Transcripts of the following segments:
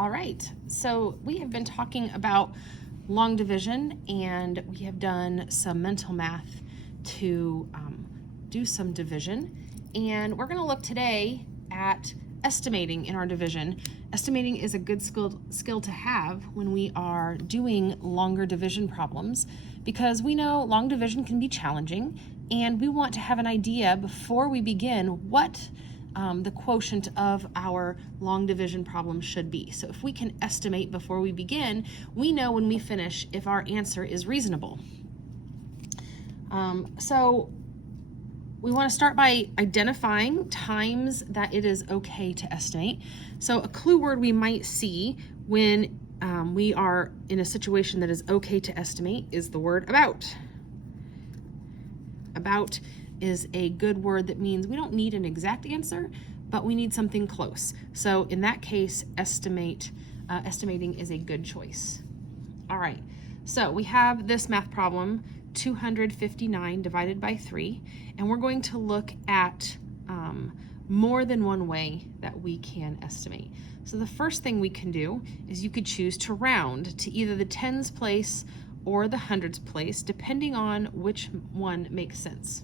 All right, so we have been talking about long division, and we have done some mental math to do some division. And we're going to look today at estimating in our division. Estimating is a good skill to have when we are doing longer division problems, because we know long division can be challenging, and we want to have an idea before we begin what the quotient of our long division problem should be. So if we can estimate before we begin, we know when we finish if our answer is reasonable. So we want to start by identifying times that it is okay to estimate. So a clue word we might see when we are in a situation that is okay to estimate is the word about. About is a good word that means we don't need an exact answer, but we need something close. So in that case, estimating is a good choice. All right, so we have this math problem, 259 divided by 3, and we're going to look at more than one way that we can estimate. So the first thing we can do is you could choose to round to either the tens place or the hundreds place, depending on which one makes sense.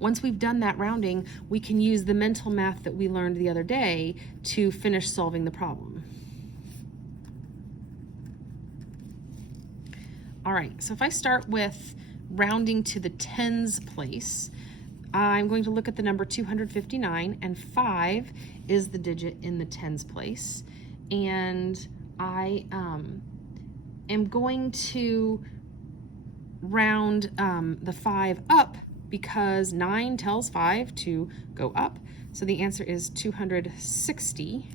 Once we've done that rounding, we can use the mental math that we learned the other day to finish solving the problem. All right, so if I start with rounding to the tens place, I'm going to look at the number 259, and 5 is the digit in the tens place. And I am going to round the 5 up, because 9 tells 5 to go up. So the answer is 260,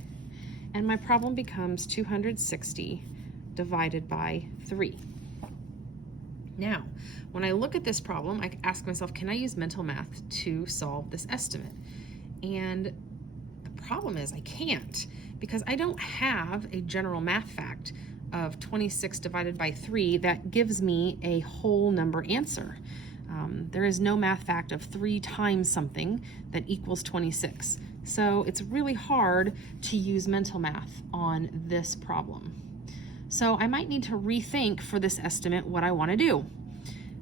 and my problem becomes 260 divided by 3. Now, when I look at this problem, I ask myself, can I use mental math to solve this estimate? And the problem is I can't, because I don't have a general math fact of 26 divided by 3 that gives me a whole number answer. There is no math fact of 3 times something that equals 26. So it's really hard to use mental math on this problem. So I might need to rethink for this estimate what I want to do.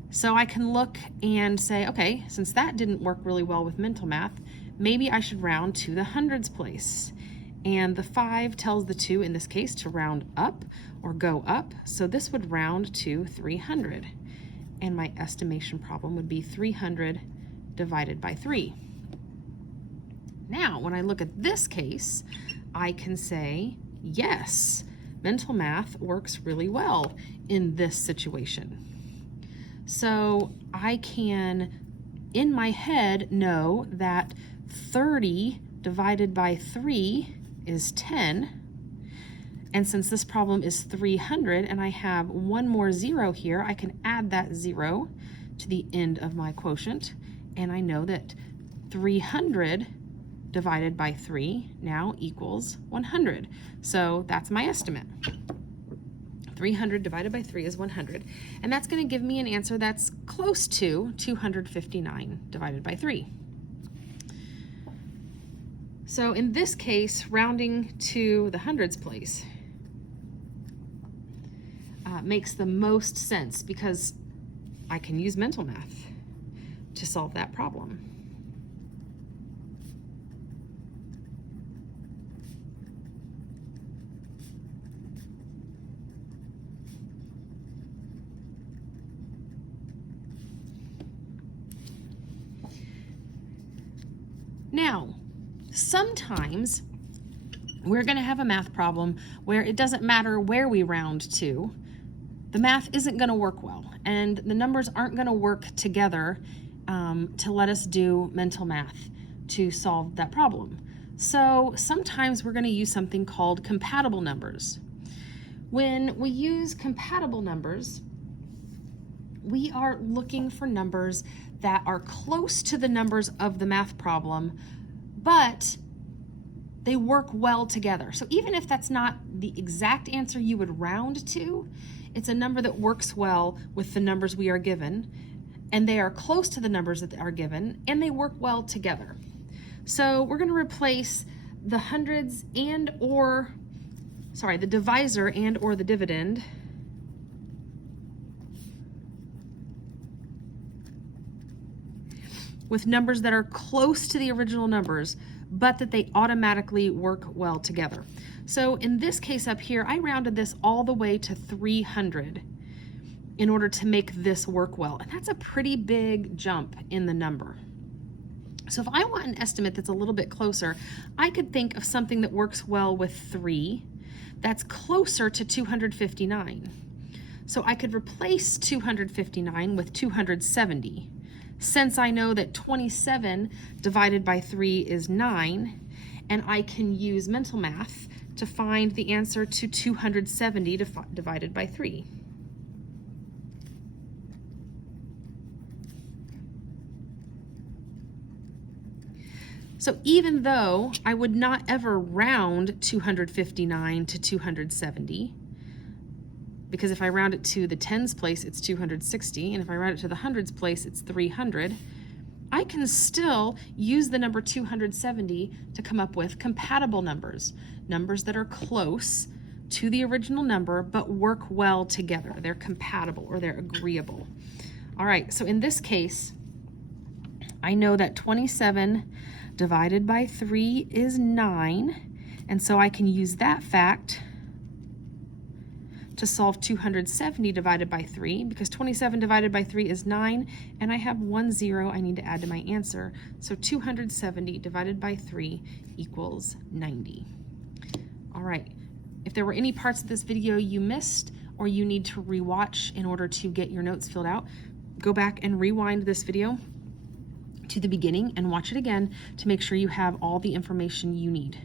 So I can look and say, okay, since that didn't work really well with mental math, maybe I should round to the hundreds place. And the 5 tells the 2 in this case to round up or go up. So this would round to 300. And my estimation problem would be 300 divided by 3. Now, when I look at this case, I can say, yes, mental math works really well in this situation. So I can, in my head, know that 30 divided by 3 is 10. And since this problem is 300 and I have one more 0 here, I can add that 0 to the end of my quotient. And I know that 300 divided by 3 now equals 100. So that's my estimate. 300 divided by 3 is 100. And that's going to give me an answer that's close to 259 divided by 3. So in this case, rounding to the hundreds place makes the most sense, because I can use mental math to solve that problem. Now, sometimes we're going to have a math problem where it doesn't matter where we round to, the math isn't going to work well, and the numbers aren't going to work together to let us do mental math to solve that problem. So sometimes we're going to use something called compatible numbers. When we use compatible numbers, we are looking for numbers that are close to the numbers of the math problem, but they work well together. So even if that's not the exact answer you would round to, it's a number that works well with the numbers we are given, and they are close to the numbers that are given, and they work well together. So we're going to replace the hundreds and or the divisor and or the dividend with numbers that are close to the original numbers, but that they automatically work well together. So in this case up here, I rounded this all the way to 300 in order to make this work well. And that's a pretty big jump in the number. So if I want an estimate that's a little bit closer, I could think of something that works well with 3 that's closer to 259. So I could replace 259 with 270. Since I know that 27 divided by 3 is 9, and I can use mental math to find the answer to 270 divided by 3. So even though I would not ever round 259 to 270, because if I round it to the tens place, it's 260, and if I round it to the hundreds place, it's 300, I can still use the number 270 to come up with compatible numbers, numbers that are close to the original number but work well together. They're compatible or they're agreeable. All right, so in this case, I know that 27 divided by 3 is 9, and so I can use that fact to solve 270 divided by 3, because 27 divided by 3 is 9, and I have 1 0 I need to add to my answer. So 270 divided by 3 equals 90. All right, if there were any parts of this video you missed or you need to rewatch in order to get your notes filled out, go back and rewind this video to the beginning and watch it again to make sure you have all the information you need.